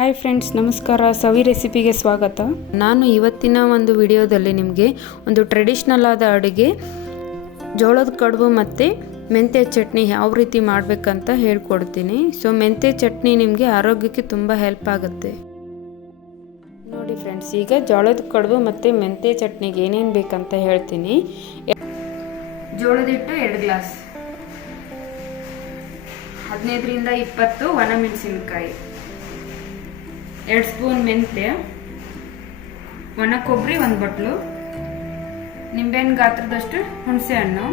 Hi friends, ನಮಸ್ಕಾರ. ಸವಿ ರೆಸಿಪಿಗೆ ಸ್ವಾಗತ. ನಾನು ಇವತ್ತಿನ ಒಂದು ವಿಡಿಯೋದಲ್ಲಿ ನಿಮಗೆ ಒಂದು ಟ್ರೆಡಿಷ್ನಲ್ ಆದ ಅಡುಗೆ ಜೋಳದ ಕಡುಬು ಮತ್ತು ಮೆಂತ್ಯ ಚಟ್ನಿ ಯಾವ ರೀತಿ ಮಾಡಬೇಕಂತ ಹೇಳ್ಕೊಡ್ತೀನಿ. ಸೊ ಮೆಂತ್ಯ ಚಟ್ನಿ ನಿಮಗೆ ಆರೋಗ್ಯಕ್ಕೆ ತುಂಬ ಹೆಲ್ಪ್ ಆಗುತ್ತೆ. ನೋಡಿ ಫ್ರೆಂಡ್ಸ್, ಈಗ ಜೋಳದ ಕಡುಬು ಮತ್ತು ಮೆಂತ್ಯ ಚಟ್ನಿಗೆ ಏನೇನು ಬೇಕಂತ ಹೇಳ್ತೀನಿ. ಜೋಳದ ಹಿಟ್ಟು 2 ಗ್ಲಾಸ್, 15ರಿಂದ 20 ಒಣಮೆಣಸಿನಕಾಯಿ, 2 ಸ್ಪೂನ್ ಮೆಂತ್ಯ, ಒಣ ಕೊಬ್ಬರಿ 1 ಬಟ್ಲು, ನಿಂಬೆಹಣ್ಣು ಗಾತ್ರದಷ್ಟು ಹುಣಸೆ ಹಣ್ಣು,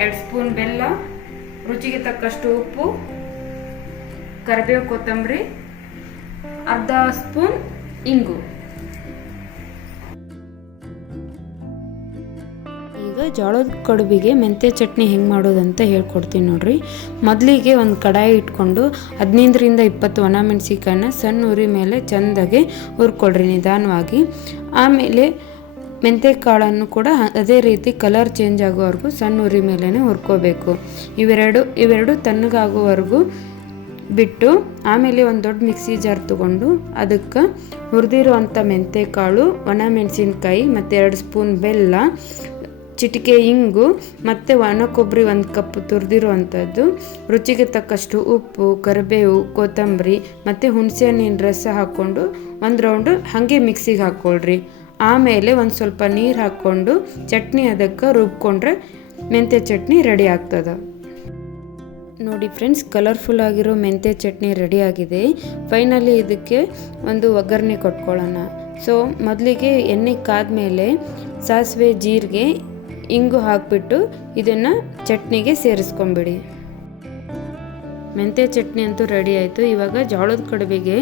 2 ಸ್ಪೂನ್ ಬೆಲ್ಲ, ರುಚಿಗೆ ತಕ್ಕಷ್ಟು ಉಪ್ಪು, ಕರಿಬೇವು ಕೊತ್ತಂಬರಿ, ಅರ್ಧ ಸ್ಪೂನ್ ಇಂಗು. ಈಗ ಜೋಳದ ಕಡುಬಿಗೆ ಮೆಂತ್ಯ ಚಟ್ನಿ ಹೆಂಗೆ ಮಾಡೋದಂತ ಹೇಳ್ಕೊಡ್ತೀನಿ ನೋಡ್ರಿ. ಮೊದಲಿಗೆ ಒಂದು ಕಡಾಯಿ ಇಟ್ಕೊಂಡು 15ರಿಂದ 20 ಒಣಮೆಣಸಿಕಾಯನ್ನ ಸಣ್ಣ ಉರಿ ಮೇಲೆ ಚೆಂದಾಗಿ ಹುರ್ಕೊಳ್ರಿ ನಿಧಾನವಾಗಿ. ಆಮೇಲೆ ಮೆಂತ್ಯ ಕಾಳನ್ನು ಕೂಡ ಅದೇ ರೀತಿ ಕಲರ್ ಚೇಂಜ್ ಆಗೋವರೆಗೂ ಸಣ್ಣ ಉರಿ ಮೇಲೇ ಹುರ್ಕೋಬೇಕು. ಇವೆರಡು ತಣ್ಣಗಾಗೋವರೆಗೂ ಬಿಟ್ಟು ಆಮೇಲೆ ಒಂದು ದೊಡ್ಡ ಮಿಕ್ಸಿ ಜಾರ್ ತೊಗೊಂಡು ಅದಕ್ಕೆ ಹುರಿದಿರುವಂಥ ಮೆಂತ್ಯ ಕಾಳು, ಒಣ ಮೆಣಸಿನ್ಕಾಯಿ ಮತ್ತು 2 ಸ್ಪೂನ್ ಬೆಲ್ಲ, ಚಿಟಿಕೆ ಇಂಗು ಮತ್ತು ಒಣ ಕೊಬ್ಬರಿ 1 ಕಪ್ ತುರಿದಿರುವಂಥದ್ದು, ರುಚಿಗೆ ತಕ್ಕಷ್ಟು ಉಪ್ಪು, ಕರಿಬೇವು, ಕೊತ್ತಂಬರಿ ಮತ್ತು ಹುಣಸೆ ಹಣ್ಣಿನ ರಸ ಹಾಕ್ಕೊಂಡು 1 ರೌಂಡು ಹಾಗೆ ಮಿಕ್ಸಿಗೆ ಹಾಕ್ಕೊಳ್ರಿ. ಆಮೇಲೆ ಒಂದು ಸ್ವಲ್ಪ ನೀರು ಹಾಕ್ಕೊಂಡು ಚಟ್ನಿ ಅದಕ್ಕೆ ರುಬ್ಕೊಂಡ್ರೆ ಮೆಂತ್ಯ ಚಟ್ನಿ ರೆಡಿ ಆಗ್ತದೆ. ನೋಡಿ ಫ್ರೆಂಡ್ಸ್, ಕಲರ್ಫುಲ್ ಆಗಿರೋ ಮೆಂತ್ಯ ಚಟ್ನಿ ರೆಡಿ ಆಗಿದೆ. ಫೈನಲಿ ಇದಕ್ಕೆ ಒಂದು ಒಗ್ಗರಣೆ ಕೊಟ್ಕೊಳ್ಳೋಣ. ಸೊ ಮೊದಲಿಗೆ ಎಣ್ಣೆ ಕಾದ್ಮೇಲೆ ಸಾಸಿವೆ, ಜೀರಿಗೆ, ಇಂಗು ಹಾಕಿಬಿಟ್ಟು ಇದನ್ನು ಚಟ್ನಿಗೆ ಸೇರಿಸ್ಕೊಂಬಿಡಿ. ಮೆಂತ್ಯ ಚಟ್ನಿ ಅಂತೂ ರೆಡಿ ಆಯಿತು. ಇವಾಗ ಜೋಳದ ಕಡುಬಿಗೆ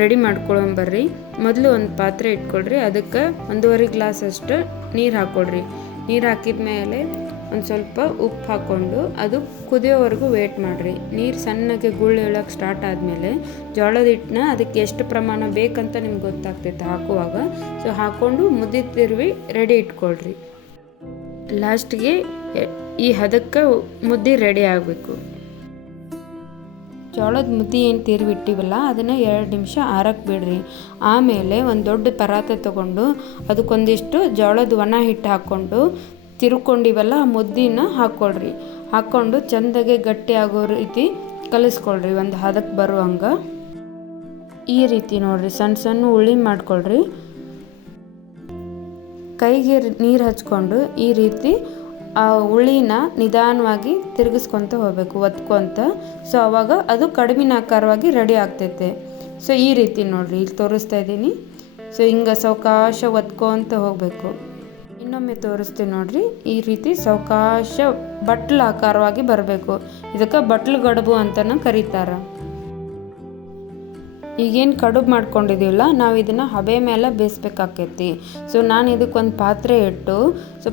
ರೆಡಿ ಮಾಡ್ಕೊಳ್ಳೋಂಬರ್ರಿ. ಮೊದಲು ಒಂದು ಪಾತ್ರೆ ಇಟ್ಕೊಳ್ರಿ, ಅದಕ್ಕೆ 1.5 ಗ್ಲಾಸ್ ಅಷ್ಟು ನೀರು ಹಾಕ್ಕೊಳ್ರಿ. ನೀರು ಹಾಕಿದ ಮೇಲೆ ಒಂದು ಸ್ವಲ್ಪ ಉಪ್ಪು ಹಾಕ್ಕೊಂಡು ಅದು ಕುದಿಯೋವರೆಗೂ ವೇಟ್ ಮಾಡಿರಿ. ನೀರು ಸಣ್ಣಗೆ ಗುಳ್ಳು ಹೇಳೋಕ್ಕೆ ಸ್ಟಾರ್ಟ್ ಆದಮೇಲೆ ಜೋಳದ ಹಿಟ್ಟನ್ನ ಅದಕ್ಕೆ ಎಷ್ಟು ಪ್ರಮಾಣ ಬೇಕಂತ ನಿಮ್ಗೆ ಗೊತ್ತಾಗ್ತೈತೆ ಹಾಕುವಾಗ. ಸೊ ಹಾಕ್ಕೊಂಡು ಮುದ್ದೆ ತಿರುವಿ ರೆಡಿ ಇಟ್ಕೊಳ್ರಿ. ಲಾಸ್ಟ್ಗೆ ಈ ಹದಕ್ಕೆ ಮುದ್ದೆ ರೆಡಿ ಆಗಬೇಕು. ಜೋಳದ ಮುದ್ದೆ ಏನು ತಿರುವಿಟ್ಟಿವಲ್ಲ ಅದನ್ನು 2 ನಿಮಿಷ ಆರಕ್ಕೆ ಬಿಡ್ರಿ. ಆಮೇಲೆ ಒಂದು ದೊಡ್ಡ ಪರಾತೆ ತೊಗೊಂಡು ಅದಕ್ಕೊಂದಿಷ್ಟು ಜೋಳದ ಒಣ ಹಿಟ್ಟು ಹಾಕ್ಕೊಂಡು ತಿರ್ಕೊಂಡಿವಲ್ಲ ಆ ಮುದ್ದಿನ ಹಾಕ್ಕೊಳ್ರಿ. ಹಾಕ್ಕೊಂಡು ಚೆಂದಾಗೆ ಗಟ್ಟಿ ಆಗೋ ರೀತಿ ಕಲಿಸ್ಕೊಳ್ರಿ, ಒಂದು ಹದಕ್ಕೆ ಬರುವಂಗೆ. ಈ ರೀತಿ ನೋಡ್ರಿ, ಸಣ್ಣ ಸಣ್ಣ ಉಳ್ಳಿ ಮಾಡ್ಕೊಳ್ರಿ. ಕೈಗೆ ನೀರು ಹಚ್ಕೊಂಡು ಈ ರೀತಿ ಆ ಉಳ್ಳಿನ ನಿಧಾನವಾಗಿ ತಿರುಗಿಸ್ಕೊತ ಹೋಗ್ಬೇಕು, ಒತ್ಕೊಂತ. ಸೊ ಆವಾಗ ಅದು ಕಡುಬಿನ ಆಕಾರವಾಗಿ ರೆಡಿ ಆಗ್ತೈತೆ. ಸೊ ಈ ರೀತಿ ನೋಡ್ರಿ, ಇಲ್ಲಿ ತೋರಿಸ್ತಾ ಇದ್ದೀನಿ. ಸೊ ಹಿಂಗೆ ಸಾವಕಾಶ ಒತ್ಕೊಂತ ಹೋಗಬೇಕು. ಇನ್ನೊಮ್ಮೆ ತೋರಿಸ್ತೀನಿ ನೋಡ್ರಿ, ಈ ರೀತಿ ಸಾವಕಾಶ ಬಟ್ಲ ಆಕಾರವಾಗಿ ಬರಬೇಕು. ಇದಕ್ಕೆ ಬಟ್ಲು ಗಡುಬು ಅಂತಲೂ ಕರೀತಾರೆ. ಈಗೇನು ಕಡುಬು ಮಾಡ್ಕೊಂಡಿದ್ದೀವಲ್ಲ, ನಾವು ಇದನ್ನು ಹಬೆ ಮೇಲೆ ಬೇಯಿಸ್ಬೇಕಾಕೈತಿ. ಸೊ ನಾನು ಇದಕ್ಕೊಂದು ಪಾತ್ರೆ ಇಟ್ಟು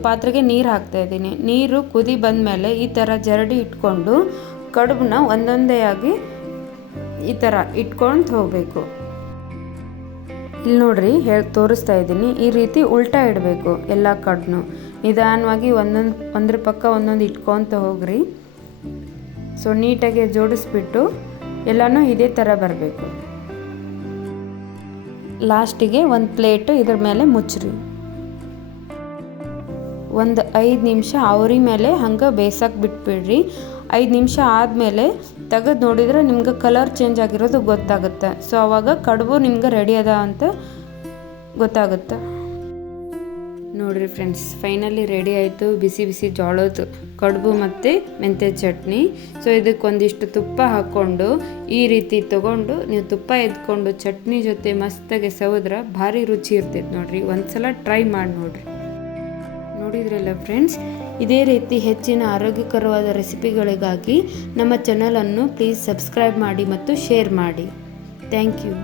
ಪಾತ್ರೆಗೆ ನೀರು ಹಾಕ್ತಾಯಿದ್ದೀನಿ. ನೀರು ಕುದಿ ಬಂದಮೇಲೆ ಈ ಥರ ಜರಡಿ ಇಟ್ಕೊಂಡು ಕಡುಬನ್ನ ಒಂದೊಂದೇ ಆಗಿ ಈ ಥರ ಇಟ್ಕೊಂಡು ಹೋಗಬೇಕು. ಇಲ್ಲಿ ನೋಡ್ರಿ, ತೋರಿಸ್ತಾ ಇದ್ದೀನಿ. ಈ ರೀತಿ ಉಲ್ಟಾ ಇಡಬೇಕು ಎಲ್ಲ ಕಡ್ನು. ನಿಧಾನವಾಗಿ ಒಂದ್ರ ಪಕ್ಕ ಒಂದೊಂದು ಇಟ್ಕೊತ ಹೋಗ್ರಿ. ಸೊ ನೀಟಾಗಿ ಜೋಡಿಸ್ಬಿಟ್ಟು ಎಲ್ಲನೂ ಇದೇ ಥರ ಬರಬೇಕು. ಲಾಸ್ಟಿಗೆ ಒಂದು ಪ್ಲೇಟು ಇದ್ರ ಮೇಲೆ ಮುಚ್ಚ್ರಿ. ಒಂದು 5 ನಿಮಿಷ ಅವರಿ ಮೇಲೆ ಹಂಗೆ ಬೇಯಿಸೋಕೆ ಬಿಟ್ಬಿಡ್ರಿ. 5 ನಿಮಿಷ ಆದಮೇಲೆ ತೆಗೆದು ನೋಡಿದ್ರೆ ನಿಮ್ಗೆ ಕಲರ್ ಚೇಂಜ್ ಆಗಿರೋದು ಗೊತ್ತಾಗುತ್ತೆ. ಸೊ ಆವಾಗ ಕಡುಬು ನಿಮ್ಗೆ ರೆಡಿ ಅದ ಅಂತ ಗೊತ್ತಾಗುತ್ತೆ. ನೋಡಿರಿ ಫ್ರೆಂಡ್ಸ್, ಫೈನಲಿ ರೆಡಿ ಆಯಿತು ಬಿಸಿ ಬಿಸಿ ಜೋಳದ ಕಡುಬು ಮತ್ತು ಮೆಂತ್ಯ ಚಟ್ನಿ. ಸೊ ಇದಕ್ಕೊಂದಿಷ್ಟು ತುಪ್ಪ ಹಾಕ್ಕೊಂಡು ಈ ರೀತಿ ತೊಗೊಂಡು ನೀವು ತುಪ್ಪ ಎದ್ಕೊಂಡು ಚಟ್ನಿ ಜೊತೆ ಮಸ್ತಾಗಿ ಸವಿದ್ರೆ ಭಾರಿ ರುಚಿ ಇರ್ತೈತೆ ನೋಡಿರಿ. ಒಂದ್ಸಲ ಟ್ರೈ ಮಾಡಿ ನೋಡಿರಿ. ನೋಡಿದ್ರಲ್ಲ ಫ್ರೆಂಡ್ಸ್, ಇದೇ ರೀತಿ ಹೆಚ್ಚಿನ ಆರೋಗ್ಯಕರವಾದ ರೆಸಿಪಿಗಳಿಗಾಗಿ ನಮ್ಮ ಚಾನಲನ್ನು ಪ್ಲೀಸ್ ಸಬ್ಸ್ಕ್ರೈಬ್ ಮಾಡಿ ಮತ್ತು ಶೇರ್ ಮಾಡಿ. Thank you.